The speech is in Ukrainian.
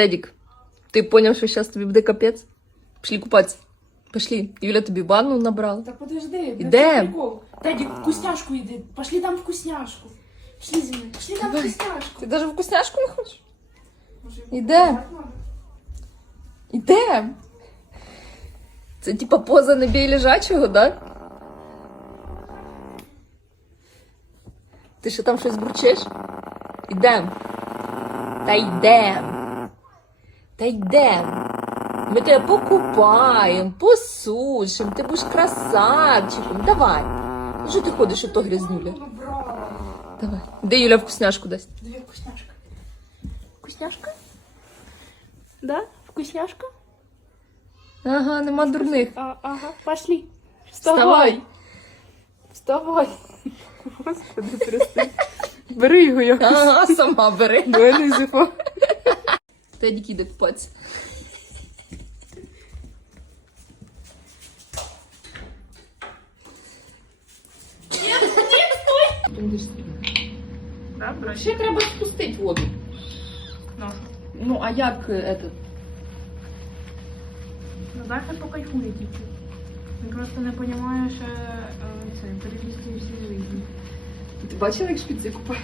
Тедік, ти поняв, що зараз тобі буде капець? Пішли купатися. Пішли. Юля тобі ванну набрала. Так подожди, чём прикол? Тедик, вкусняшку иди. Пошли там вкусняшку. Пошли за мной. Пошли там вкусняшку. Ти навіть вкусняшку не хочеш? Може, Ідем. так надо? Ідем. Це типа поза не бій лежачого, да? Ти що там щось бурчиш? Ідем. Та йдем. Та йдем. Ми тебе покупаємо, посушимо, ти будеш красавчиком. Давай. Ну що ти ходиш, ото грязнюля? Ну. Давай. Де Юля вкусняшку дасть? Две вкусняшка. Вкусняшка? Да? Вкусняшка? Ага, нема дурних. А, ага, пошли. Вставай. Вставай. Господи, прости. Бери його якось. Ага, сама бери. Давай не Тедік іде купатися. Ще треба спустити воду. Ну, Ну, а як е, этот? ну дай покайфує тільки. Він просто не розуміє, що е, це перелізти всі вийде. Ти бачила, як шпіци купають?